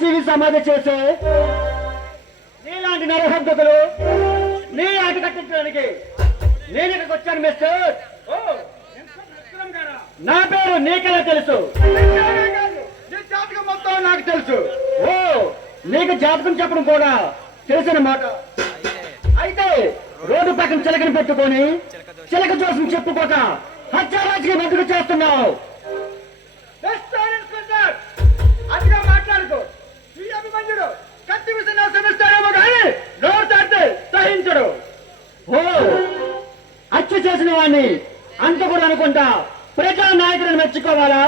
సజీవి సమాధి చేసే నీలాంటి నరహంతకులు నీ ఆట కట్టించడానికి నేను ఇక్కడికి వచ్చాను మిస్టర్. నా పేరు నీకెలా తెలుసు? జాతకం మొత్తం నాకు తెలుసు. ఓ, నీకు జాతకం చెప్పడం కూడా తెలిసిన మాట. అయితే రోడ్డు పక్కన చిలకని పెట్టుకొని చిలక జోసం చెప్పుకోక హత్యారాజుకి మద్దతు చేస్తున్నావు. అదిగా మాట్లాడుకో. ఈ అభిమన్యుడు కత్తి విసినా శ్రమిస్తాడేమో కానీ నోరు తాడితే సహించడు. ఓ, హత్య చేసిన వాడిని అంత కూడా అనుకుంటా ప్రజా నాయకులను మెచ్చుకోవాలా?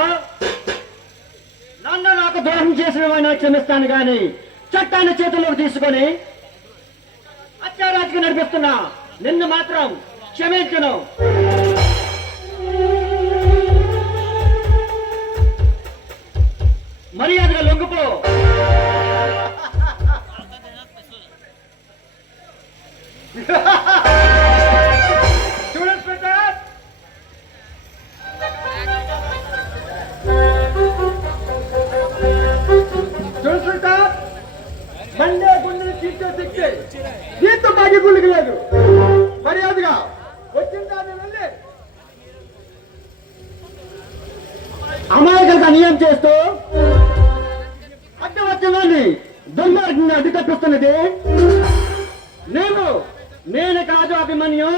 నన్ను నాకు ద్రోహం చేసిన వాడిని క్షమిస్తాను గాని చట్టాన్ని చేతుల్లోకి తీసుకొని హత్యారాజుకి నడిపిస్తున్నా నిన్ను మాత్రం క్షమించను. మర్యాదగా లొంగిపో. మండే గుండెలు చీల్చే శక్తి దీంతో బాగి గుళ్ళకి లేదు. మర్యాదగా వచ్చిన దాన్ని వెళ్ళి అమాయకులకు అన్యాయం చేస్తూ అడ్డు వచ్చిందని దుర్మార్గంగా అడ్డు తప్పిస్తున్నది నేను కాదు అభిమన్యు.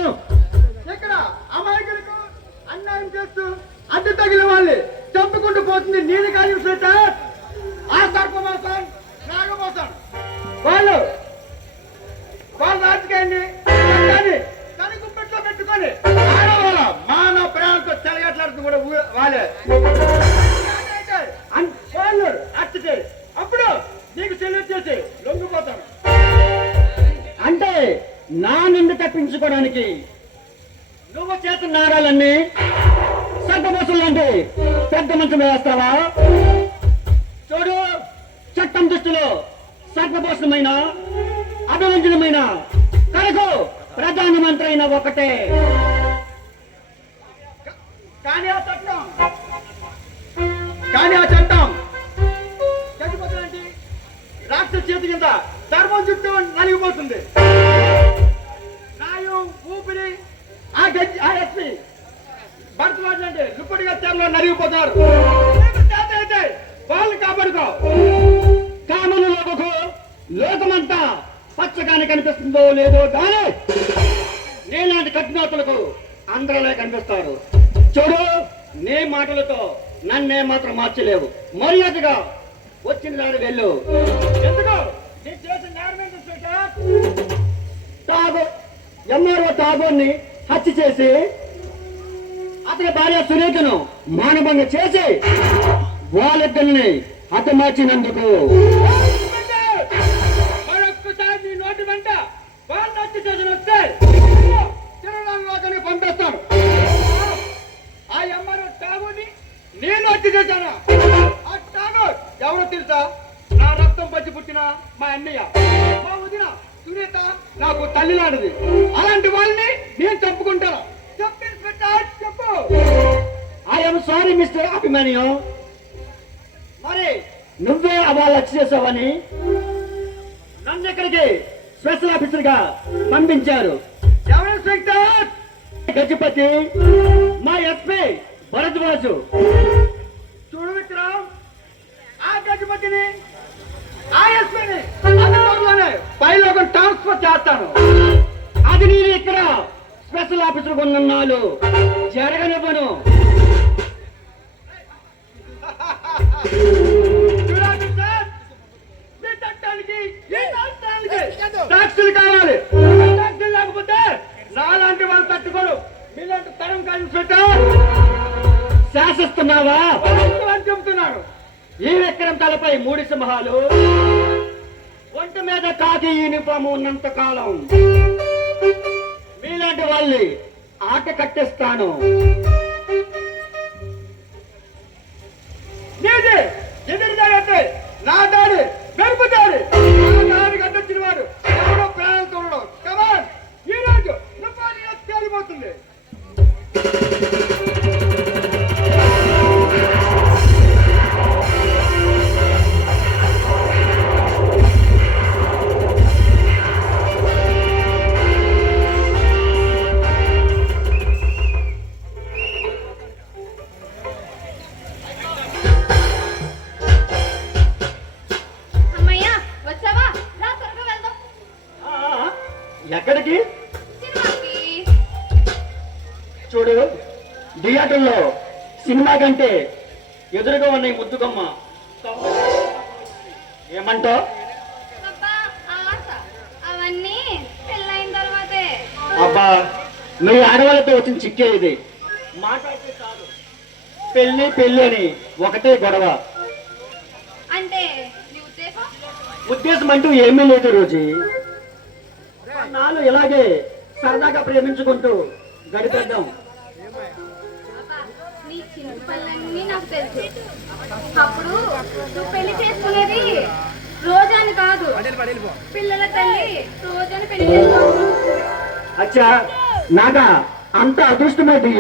ఇక్కడ అమాయకులకు అన్యాయం చేస్తూ అడ్డు తగిలిన వాళ్ళు చంపుకుంటూ పోతుంది నేను కాదు శ్వేటర్. ఆ సర్పమోసం నాగమోసం వాళ్ళు రాజకీయాన్ని తన గుప్పెట్లో పెట్టుకొని ఆడవాళ్ళ మానవ ప్రాణంతో చెలగట్లాడుతూ కూడా వాళ్ళే వాళ్ళు అచ్చితే అప్పుడు నీకు చెల్లి చేసి లొంగిపోతాను. అంటే నా నుండి తప్పించుకోవడానికి నువ్వు చేతున్న నారాలన్నీ సర్పమోసం లాంటి పెద్ద మంచం వేస్తావా? చూడు, చట్టం దృష్టిలో సర్పభూషణమైన అభివంజనమైన కరకు ప్రధానమంత్రి అయిన ఒకటే. కానీ ఆ చట్టం చచ్చిపోతుందంటే రాష్ట్ర చేతి కింద ధర్మం చుట్టూ నలిగిపోతుంది. నాయం ఊపిరి ఆ ఎస్పీ భరద్వాజ్ అంటే లుప్పటిగా తెరలో నలిగిపోతారు. అయితే వాళ్ళు కాపాడుకో. కామను లోకకు లోకమంతా పచ్చగానే కనిపిస్తుందో లేదో కానీ నేలాంటి కఠినతలకు అందరిలో కనిపిస్తారు. చూడు, నీ మాటలతో నన్నే మాత్రం మార్చలేవు. మర్యాదగా వచ్చిన దాని వెళ్ళు. ఎందుకు ఎంఆర్ఓ ఠాగూర్ని హత్య చేసి అతని భార్య సురేఖను మానభంగం చేసి వాళ్ళిద్దరిని హతమార్చినందుకు మరొక్కసారి నీ నోటి వెంట వాళ్ళని హత్య చేసిన వస్తే తిరునాళ్ళలోకి పంపిస్తాను. ఆ ఎంఆర్ఓ ఠాగూర్ని నేను హత్య చేశాను. ఆ ఠాగూర్ ఎవరో తెలుసా? నా రక్తం పచ్చి పుట్టిన మా అన్నయ్య, మా వదిన సునీత నాకు తల్లి లాంటిది. అలాంటి వాళ్ళని నేను చంపుకుంటాను. చెప్పు. I'm sorry mister Abhimanyu. మరి నువ్వే వాళ్ళు హత్య చేసావని నన్ను ఎక్కడికి స్పెషల్ ఆఫీసర్ గా పంపించారు. ఎవరు ఇన్స్పెక్టర్? గజపతి, మా ఎస్పీ భరద్వాజు. చూడు విక్రమ్, ఆ గజపతిని ఆ ఎస్పీని అదే రోజులోనే పైలోకి ట్రాన్స్ఫర్ చేస్తాను. అది నేను ఇక్కడ స్పెషల్ ఆఫీసర్ కొన్నాళ్ళు జరగనివ్వను. చూడండి సార్, మీ చట్టానికి సాక్షులు కావాలి. సాక్షులు లేకపోతే నాలాంటి వాళ్ళు తట్టుకోరు. మీలాంటి తరం కాదు పెట్టారు. శాసిస్తున్నావా అని చెబుతున్నాను. ఈ విక్రమ్ తలపై 3 సింహాలు, ఒంటి మీద కాకి యూనిఫామ్ ఉన్నంత కాలం మీలాంటి వాళ్ళని ఆట కట్టిస్తాను. ఎదురు దాడి నా దాడి మెరుపు దాడి. నా దాడికి అడ్డొచ్చిన వాడు ఎవరో ప్రాణాలతో ఉండడం. కమాన్, ఈ రోజు నువ్వు తేలిపోతుంది. ఎక్కడికి? సినిమాకి. చూడు, థియేటర్లో సినిమా కంటే ఎదురుగా ఉన్న ఈ ముద్దుకమ్మ ఏమంటావు? అబ్బా, ఆశ. అవన్నీ పెళ్ళైన తర్వాతే. అబ్బా, మీ ఆడవాళ్ళతో వచ్చిన చిక్కే ఇది. మాట్లాడితే చాలు పెళ్ళి పెళ్ళి అని ఒకటే గొడవ. అంటే నీ ఉద్దేశం? ఉద్దేశం అంటూ ఏమీ లేదు రోజు. నాలు ఇలాగే సరదాగా ప్రేమించుకుంటూ గడిపేద్దాం. అబ్బా, నీ చిన్న పనులన్నీ నాకు తెలుసు. అప్పుడు నువ్వు పెళ్లి చేసుకునేది రోజాని కాదు, పిల్లల తల్లి రోజాని పెళ్లి చేసుకో. అచ్చా, నాగా అంత అదృష్టమైంది.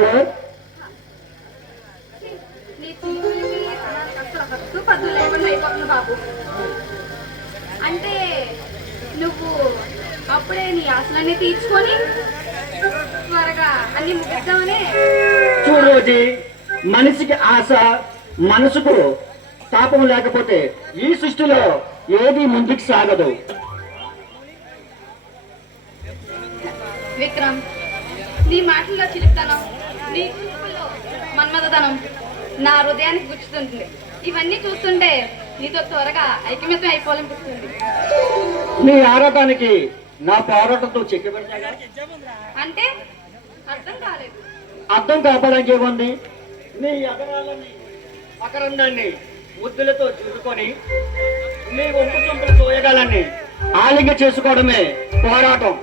నీ జీవితానికి అసలు హద్దు పద్దు లేకుండా అయిపోతుంది బాబు. అంటే నువ్వు అప్పుడే నీ ఆశలన్నీ తీర్చుకొని త్వరగా అన్ని ముగిద్దామనే. చూడు రోజు, మనిషికి ఆశ, మనసుకు తాపం లేకపోతే ఈ సృష్టిలో ఏది ముందుకు సాగదు. విక్రమ్, నీ మాటల్లో చిలుపుతనం, నీ చూపుల్లో మన్మథతనం నా హృదయానికి గుచ్చుతుంది. ఇవన్నీ చూస్తుంటే నీతో త్వరగా ఐకమత్యం అయిపోవాలనిపిస్తుంది. నీ ఆరాటానికి నా పోరాటంతో చెక్కిపెట్టాగా. అంటే అర్థం కాలేదు. అర్థం కాపాడానికి ఏముంది? నీ అగరాలని మకరందాన్ని ముద్దులతో చూసుకొని నీ ఒంపు చంపలు తోయగాలని ఆలింగ చేసుకోవడమే పోరాటం.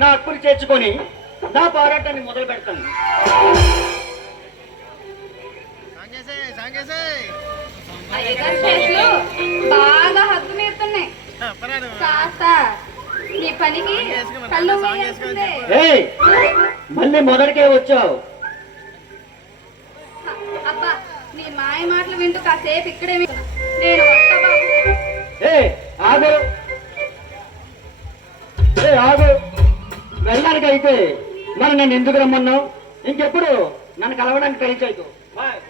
నా హక్కులు చేర్చుకొని నా పోరాటాన్ని మొదలు పెడతాను. అయ్యగారి చేతులు బాగా హద్దు మీరుతున్నాయి. కాస్త నీ పనికి కళ్ళు మూయేస్తుంది. ఏయ్, మళ్ళీ మొదటికే వచ్చావు. అబ్బా, నీ మాయ మాటలు వింటూ కాసేపు ఇక్కడే నేను వస్తా బాబు. ఆగు, ఆగు. వెళ్ళడానికి అయితే మరి నన్ను ఎందుకు రమ్మన్నావు? ఇంకెప్పుడు నన్ను కలవడానికి ట్రై చేయకు. బాయ్.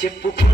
చెప్పుకో